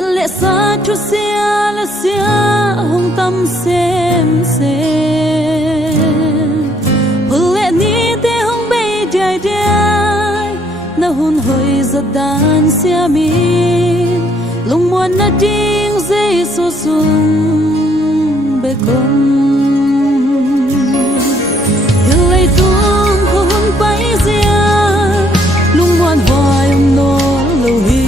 lệ xa chút xia là xia hồng tâm xem hôn lệ ni te hồng bay dài dài na hôn hơi giật đàn xia min lung muôn na ding dây so sung bê công yêu lấy tuông hôn bay zia lung muôn hoài ông nô lâu hi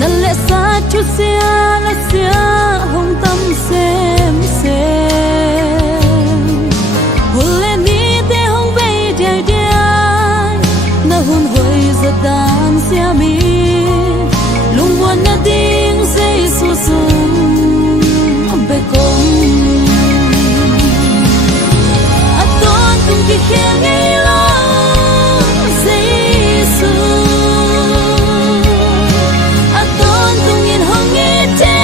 na lệ xa chút xia là xia hồng tâm xem hôn lệ ni te hồng bay dài dài na hôn hơi giật đàn xia mi lung muôn na ding dây so sung bê công a ton tung ki khe ngay lo dây su a ton tung in hong nghe te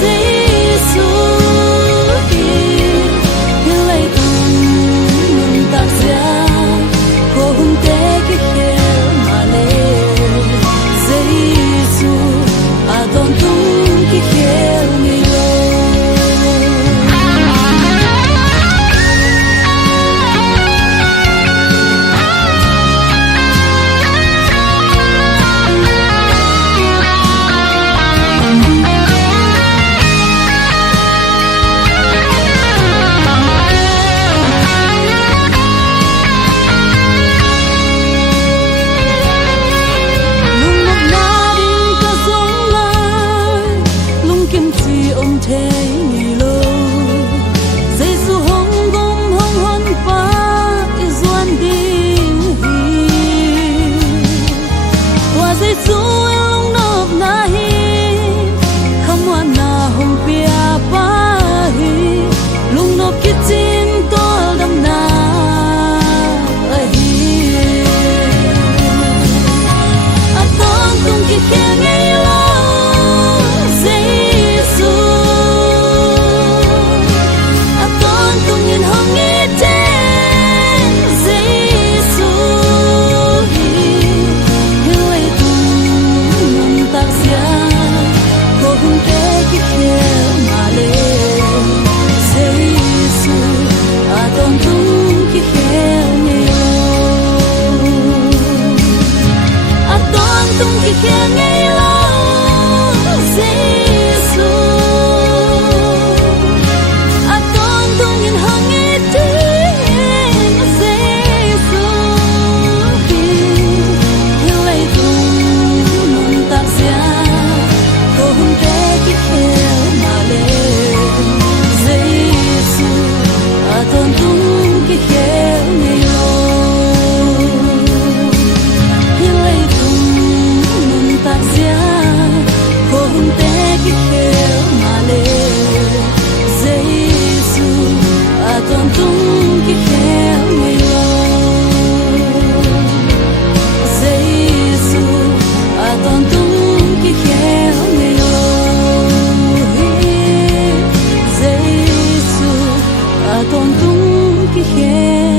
dây su ki lấy tung ta ra ko hung te ki khe ma le dây su a ton tung ki khe ngay lo thế nghỉ lâu dây su hồng gom hồng hôn pa izuan ding hi qua dây su long nộp na hi không hoa na hồng pia pa hi lung nộp kít chim to đâm na hi a ton tung ki khe ngay lo ton tung ki khe